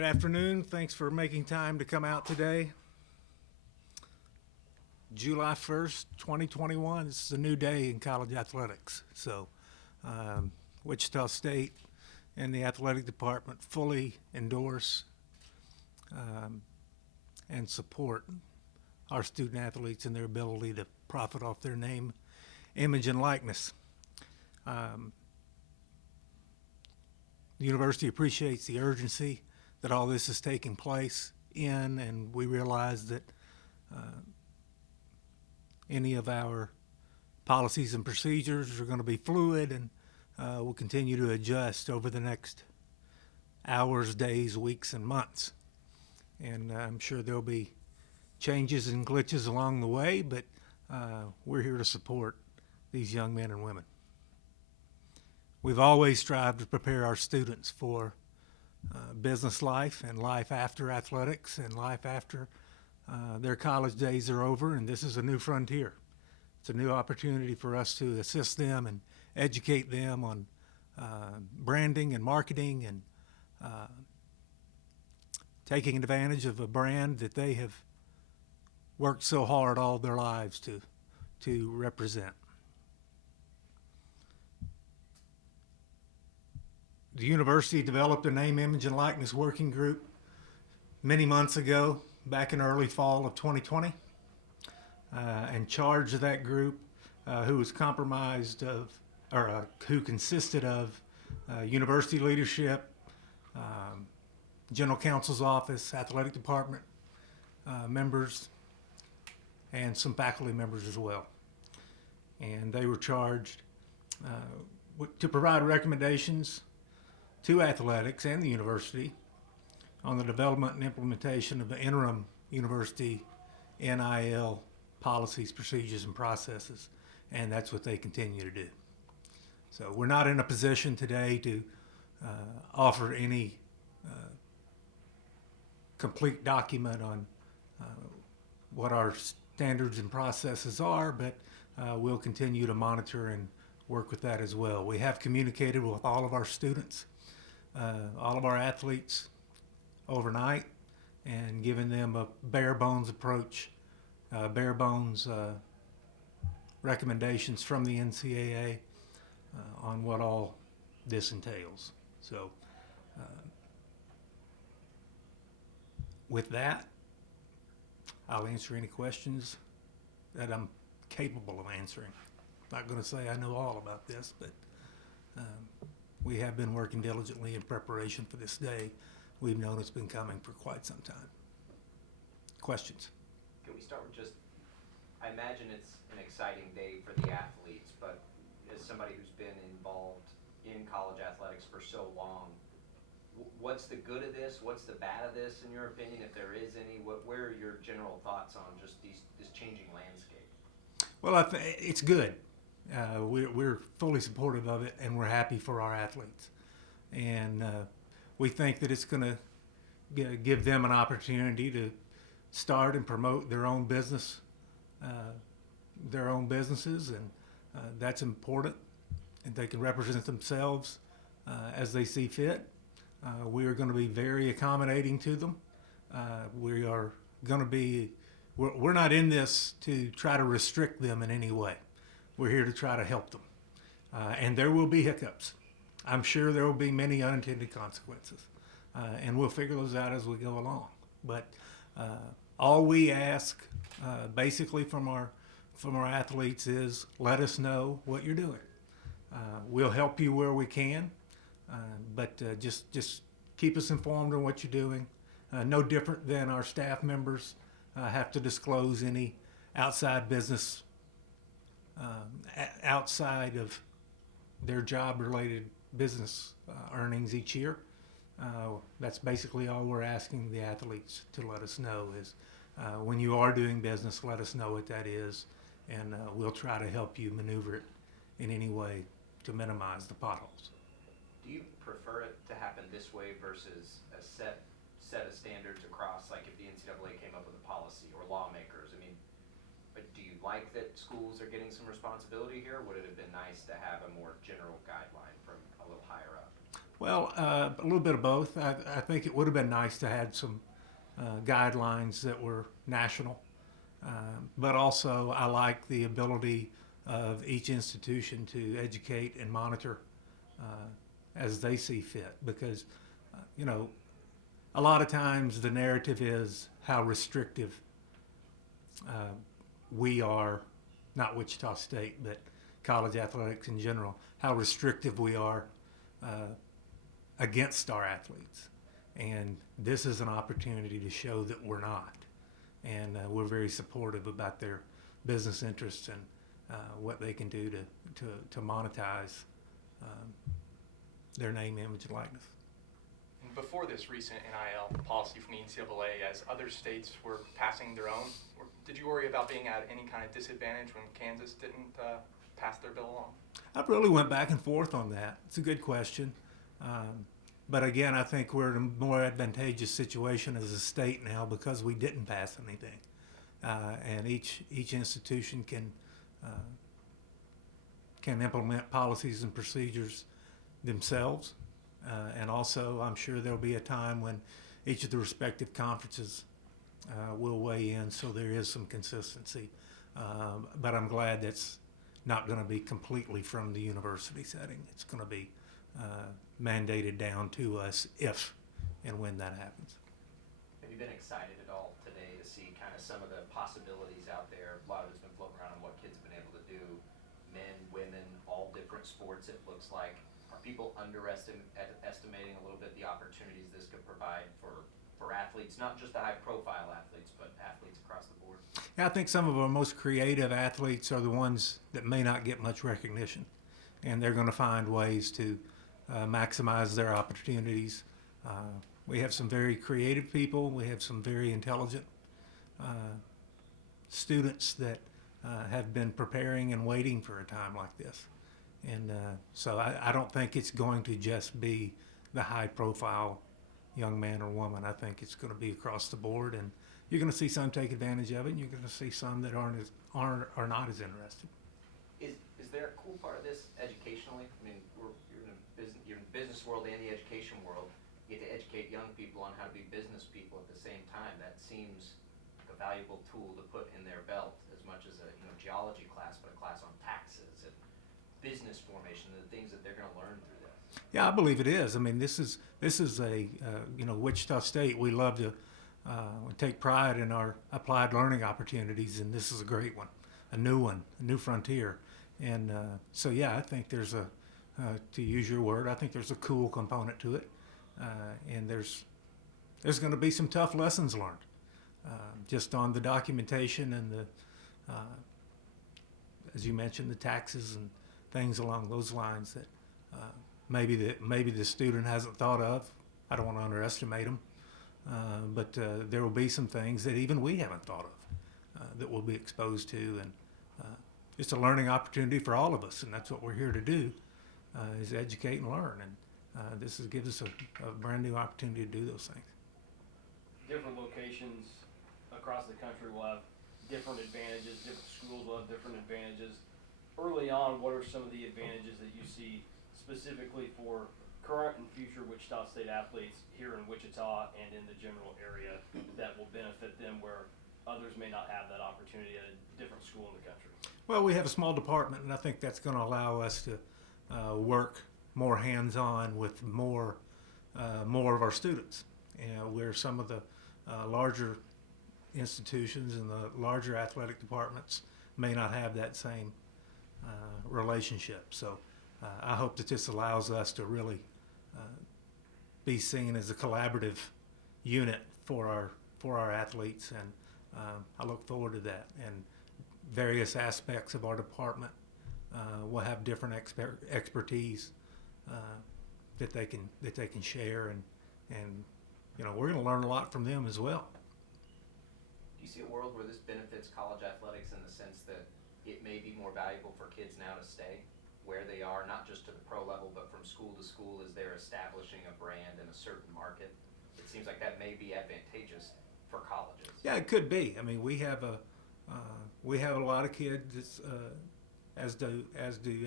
Good afternoon. Thanks for making time to come out today. July 1st, 2021, this is a new day in college athletics. So Wichita State and the athletic department fully endorse and support our student athletes and their ability to profit off their name, image, and likeness. The university appreciates the urgency that all this is taking place in, and we realize that any of our policies and procedures are going to be fluid, and we'll continue to adjust over the next hours, days, weeks, and months. And I'm sure there'll be changes and glitches along the way, but we're here to support these young men and women. We've always strived to prepare our students for business life and life after athletics and life after their college days are over, and this is a new frontier. It's a new opportunity for us to assist them and educate them on branding and marketing and taking advantage of a brand that they have worked so hard all their lives to represent. The university developed a name, image, and likeness working group many months ago, back in early fall of 2020, and charged that group, who was comprised of, or who consisted of university leadership, general counsel's office, athletic department members, and some faculty members as well. And they were charged to provide recommendations to athletics and the university on the development and implementation of the interim university NIL policies, procedures, and processes, and that's what they continue to do. So we're not in a position today to offer any complete document on what our standards and processes are, but we'll continue to monitor and work with that as well. We have communicated with all of our students, all of our athletes overnight, and given them a bare bones approach, bare bones recommendations from the NCAA on what all this entails. So with that, I'll answer any questions that I'm capable of answering. Not going to say I know all about this, but we have been working diligently in preparation for this day. We've known it's been coming for quite some time. Questions? Can we start with just, I imagine it's an exciting day for the athletes, but as somebody who's been involved in college athletics for so long, what's the good of this? What's the bad of this, in your opinion, if there is any? Where are your general thoughts on just this changing landscape? Well, it's good. We're fully supportive of it, and we're happy for our athletes. And we think that it's going to give them an opportunity to start and promote their own business, their own businesses, and that's important. And they can represent themselves as they see fit. We are going to be very accommodating to them. We are going to be, we're not in this to try to restrict them in any way. We're here to try to help them. And there will be hiccups. I'm sure there will be many unintended consequences. And we'll figure those out as we go along. But all we ask basically from our athletes is let us know what you're doing. We'll help you where we can, but just keep us informed on what you're doing. No different than our staff members have to disclose any outside business outside of their job-related business earnings each year. That's basically all we're asking the athletes to let us know is when you are doing business, let us know what that is, and we'll try to help you maneuver it in any way to minimize the potholes. Do you prefer it to happen this way versus a set of standards across, like if the NCAA came up with a policy or lawmakers? I mean, but do you like that schools are getting some responsibility here? Would it have been nice to have a more general guideline from a little higher up? Well, a little bit of both. I think it would have been nice to have some guidelines that were national, but also I like the ability of each institution to educate and monitor as they see fit. Because, you know, a lot of times the narrative is how restrictive uh, we are, not Wichita State, but college athletics in general, how restrictive we are against our athletes. And this is an opportunity to show that we're not. And we're very supportive about their business interests and what they can do to monetize um, their name, image, and likeness. And before this recent NIL policy from the NCAA, as other states were passing their own, did you worry about being at any kind of disadvantage when Kansas didn't pass their bill along? I really went back and forth on that. It's a good question. But again, I think we're in a more advantageous situation as a state now because we didn't pass anything. And each institution can implement policies and procedures themselves. And also, I'm sure there'll be a time when each of the respective conferences will weigh in, so there is some consistency. But I'm glad that's not going to be completely from the university setting. It's going to be mandated down to us if and when that happens. Have you been excited at all today to see kind of some of the possibilities out there? A lot of it's been floating around on what kids have been able to do, men, women, all different sports it looks like. Are people underestimating a little bit the opportunities this could provide for athletes, not just the high-profile athletes, but athletes across the board? Yeah, I think some of our most creative athletes are the ones that may not get much recognition, and they're going to find ways to maximize their opportunities. We have some very creative people. We have some very intelligent students that have been preparing and waiting for a time like this. And so I don't think it's going to just be the high-profile young man or woman. I think it's going to be across the board, and you're going to see some take advantage of it, and you're going to see some that are not as interested. Is there a cool part of this educationally? I mean, you're in the business world and the education world. You get to educate young people on how to be business people at the same time. That seems like a valuable tool to put in their belt, as much as a geology class, but a class on taxes and business formation and the things that they're going to learn through this. Yeah, I believe it is. I mean, this is a Wichita State. We love to we take pride in our applied learning opportunities, and this is a great one, a new frontier. And so, yeah, I think there's to use your word, I think there's a cool component to it, and there's going to be some tough lessons learned, just on the documentation and the, as you mentioned, the taxes and things along those lines that maybe the student hasn't thought of. I don't want to underestimate them, but there will be some things that even we haven't thought of that we'll be exposed to, and it's a learning opportunity for all of us, and that's what we're here to do, is educate and learn. And this gives us a brand new opportunity to do those things. Different locations across the country will have different advantages. Different schools will have different advantages. Early on, what are some of the advantages that you see specifically for current and future Wichita State athletes here in Wichita and in the general area that will benefit them where others may not have that opportunity at a different school in the country? Well, we have a small department, and I think that's going to allow us to work more hands-on with more of our students. Where some of the larger institutions and the larger athletic departments may not have that same relationship. So I hope that this allows us to really be seen as a collaborative unit for our athletes, and I look forward to that. And various aspects of our department will have different expertise that they can share, and we're going to learn a lot from them as well. Do you see a world where this benefits college athletics in the sense that it may be more valuable for kids now to stay where they are, not just to the pro level, but from school to school as they're establishing a brand in a certain market? It seems like that may be advantageous for colleges. Yeah, it could be. I mean, we have a lot of kids, as do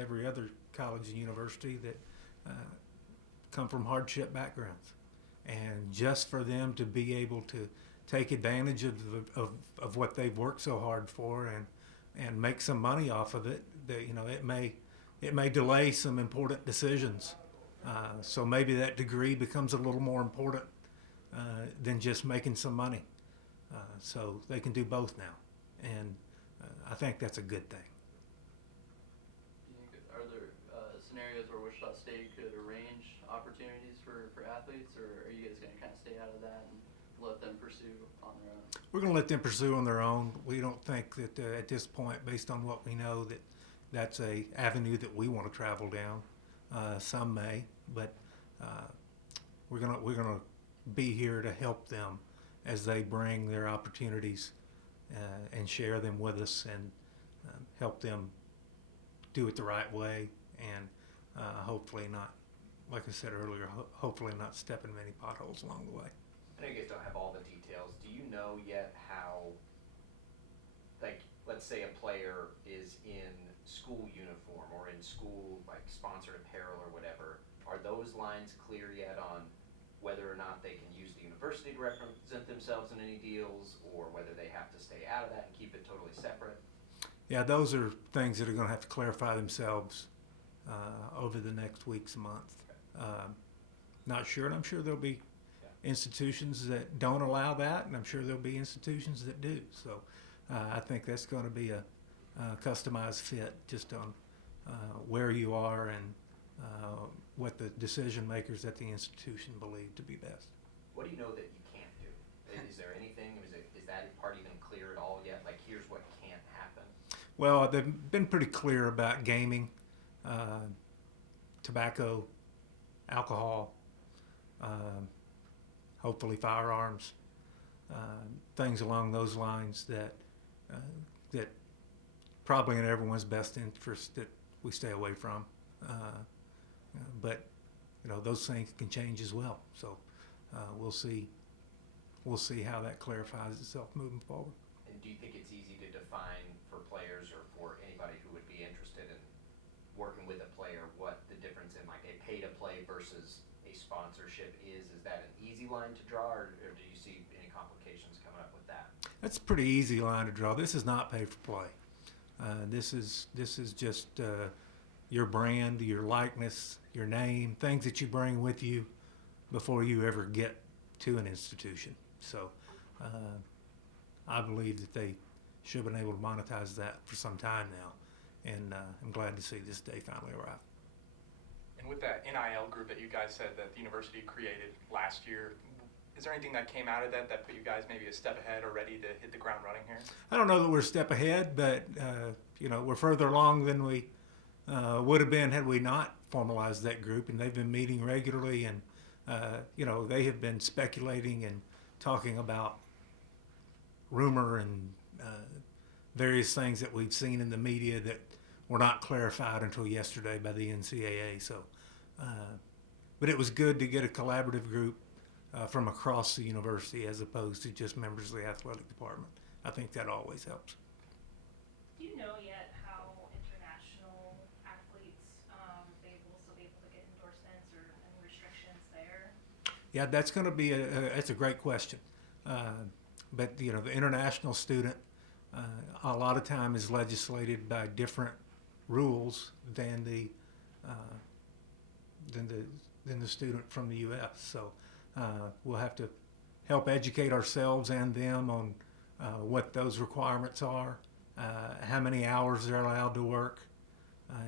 every other college and university, that come from hardship backgrounds. And just for them to be able to take advantage of what they've worked so hard for and make some money off of it, it may delay some important decisions. So maybe that degree becomes a little more important than just making some money. So they can do both now, and I think that's a good thing. Do you think, are there scenarios where Wichita State could arrange opportunities for athletes, or are you guys going to kind of stay out of that and let them pursue on their own? We're going to let them pursue on their own. We don't think that at this point, based on what we know, that that's a avenue that we want to travel down. Some may, but we're gonna be here to help them as they bring their opportunities and share them with us, and help them do it the right way, and hopefully not, like I said earlier, hopefully not step in many potholes along the way. I know you guys don't have all the details. Do you know yet how, like, let's say a player is in school uniform or in school, like, sponsored apparel or whatever, are those lines clear yet on whether or not they can use the university to represent themselves in any deals, or whether they have to stay out of that and keep it totally separate? Yeah, those are things that are going to have to clarify themselves over the next weeks and months. Not sure, and I'm sure there'll be institutions that don't allow that, and I'm sure there'll be institutions that do. So I think that's going to be a customized fit just on where you are and what the decision makers at the institution believe to be best. What do you know that you can't do? Is there anything, is that part even clear at all yet? Like, here's what can't happen? Well, they've been pretty clear about gaming, tobacco, alcohol, hopefully firearms, things along those lines that probably in everyone's best interest that we stay away from. But those things can change as well. So we'll see how that clarifies itself moving forward. And do you think it's easy to define for players or for anybody who would be interested in working with a player what the difference in, like, a pay-to-play versus a sponsorship is? Is that an easy line to draw, or do you see any complications coming up with that? That's a pretty easy line to draw. This is not pay for play. This is just your brand, your likeness, your name, things that you bring with you before you ever get to an institution. So I believe that they should have been able to monetize that for some time now, and I'm glad to see this day finally arrive. And with that NIL group that you guys said that the university created last year, is there anything that came out of that put you guys maybe a step ahead or ready to hit the ground running here? I don't know that we're a step ahead, but we're further along than we would have been had we not formalized that group. And they've been meeting regularly, and they have been speculating and talking about rumor and various things that we've seen in the media that were not clarified until yesterday by the NCAA. So, but it was good to get a collaborative group from across the university as opposed to just members of the athletic department. I think that always helps. Do you know yet how international athletes they will still be able to get endorsements or any restrictions there? Yeah, that's going to be that's a great question. But the international student a lot of time is legislated by different rules than the student from the U.S. So we'll have to help educate ourselves and them on what those requirements are, how many hours they're allowed to work,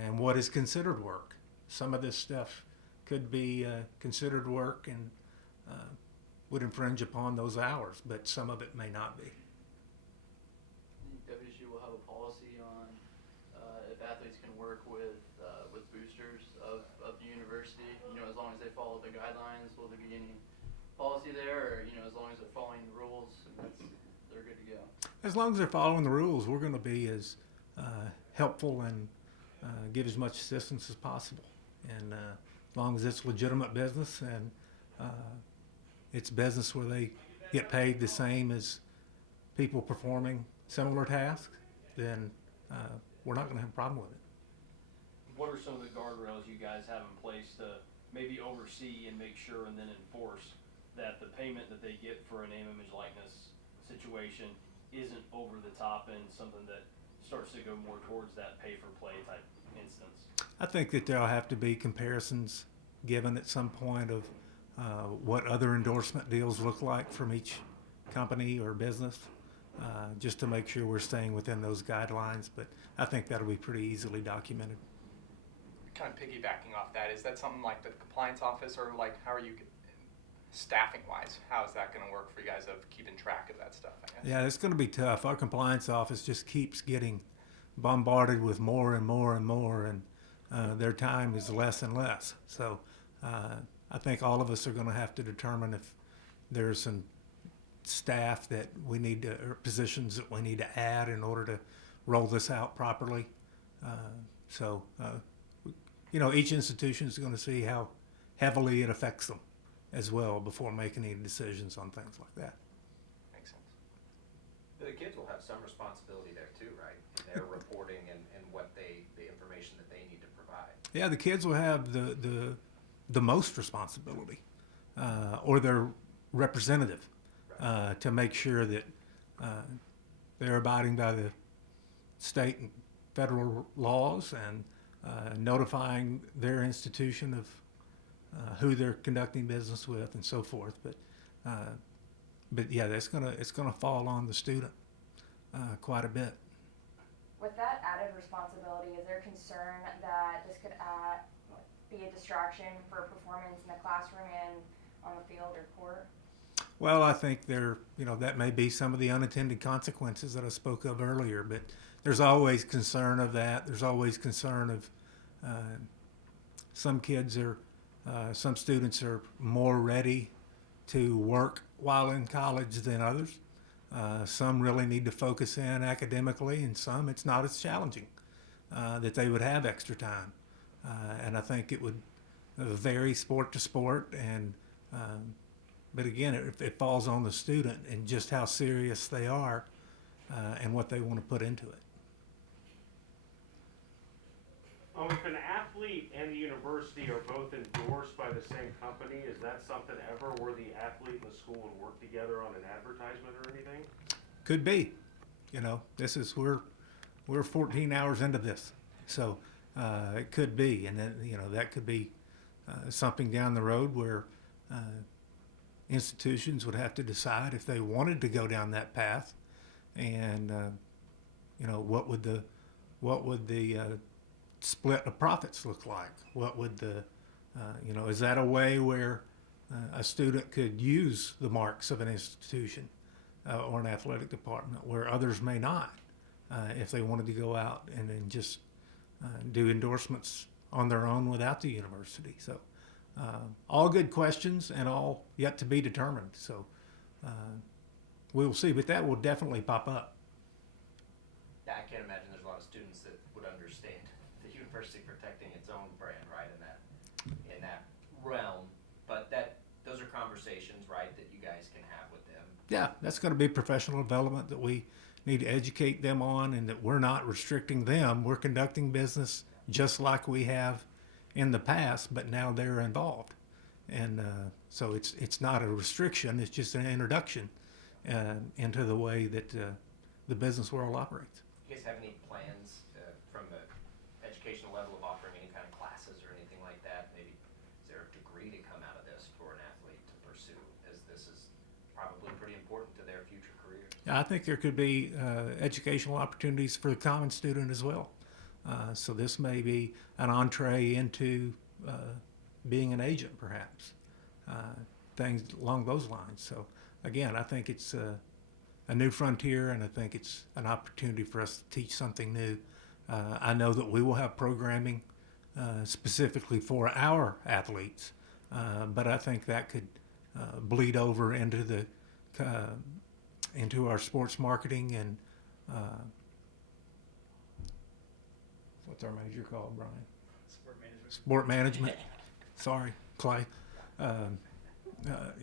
and what is considered work. Some of this stuff could be considered work and would infringe upon those hours, but some of it may not be. WSU will have a policy on if athletes can work with boosters of the university, as long as they follow the guidelines. Will there be any policy there, or as long as they're following the rules, they're good to go? As long as they're following the rules, we're going to be as helpful and give as much assistance as possible. And as long as it's legitimate business and it's business where they get paid the same as people performing similar tasks, then we're not going to have a problem with it. What are some of the guardrails you guys have in place to maybe oversee and make sure and then enforce that the payment that they get for a name, image, likeness situation isn't over the top and something that starts to go more towards that pay for play type instance. I think that there'll have to be comparisons given at some point of what other endorsement deals look like from each company or business, just to make sure we're staying within those guidelines. But I think that'll be pretty easily documented. Kind of piggybacking off that, is that something like the compliance office, or like how are you staffing wise? How is that going to work for you guys of keeping track of that stuff? I guess? Yeah, it's going to be tough. Our compliance office just keeps getting bombarded with more and more and more, and their time is less and less. So I think all of us are going to have to determine if there's some staff that we need to, or positions that we need to add in order to roll this out properly. You know, each institution is going to see how heavily it affects them as well before making any decisions on things like that. Makes sense. But the kids will have some responsibility there too, right? In their reporting and the information that they need to provide. Yeah, the kids will have the most responsibility, or their representative, to make sure that they're abiding by the state and federal laws and notifying their institution of who they're conducting business with and so forth. But yeah, it's gonna fall on the student quite a bit. With that added responsibility, is there concern that this could be a distraction for performance in the classroom and on the field or court? Well, I think that may be some of the unintended consequences that I spoke of earlier, but there's always concern of that. There's always concern of some students are more ready to work while in college than others. Some really need to focus in academically, and some it's not as challenging that they would have extra time. And I think it would vary sport to sport, but again, it falls on the student and just how serious they are and what they want to put into it. If an athlete and the university are both endorsed by the same company, is that something ever where the athlete and the school would work together on an advertisement or anything? Could be. This is we're 14 hours into this, so it could be, and then that could be something down the road where institutions would have to decide if they wanted to go down that path, and what would the split of profits look like? What would is that a way where a student could use the marks of an institution or an athletic department where others may not, if they wanted to go out and then just do endorsements on their own without the university? So all good questions and all yet to be determined. So we will see, but that will definitely pop up. Yeah, I can't imagine there's a lot of students that would understand the university protecting its own brand, right, in that realm. But those are conversations, right, that you guys can have with them. Yeah, that's going to be professional development that we need to educate them on, and that we're not restricting them. We're conducting business just like we have in the past, but now they're involved. And so it's not a restriction, it's just an introduction into the way that the business world operates. You guys have any plans from the educational level of offering any kind of classes or anything like that? Maybe is there a degree to come out of this for an athlete to pursue, as this is probably pretty important to their future careers? I think there could be educational opportunities for the common student as well. So this may be an entree into being an agent, perhaps, things along those lines. So again, I think it's a new frontier, and I think it's an opportunity for us to teach something new. I know that we will have programming specifically for our athletes, but I think that could bleed over into into our sports marketing and what's our major called, Brian? Sport management. Sport management. Sorry, Clay.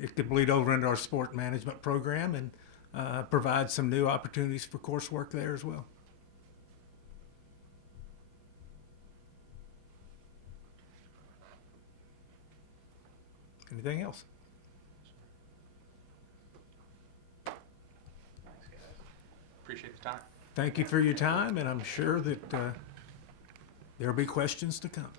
It could bleed over into our sport management program and provide some new opportunities for coursework there as well. Anything else? Thanks, guys. Appreciate the time. Thank you for your time, and I'm sure that there'll be questions to come.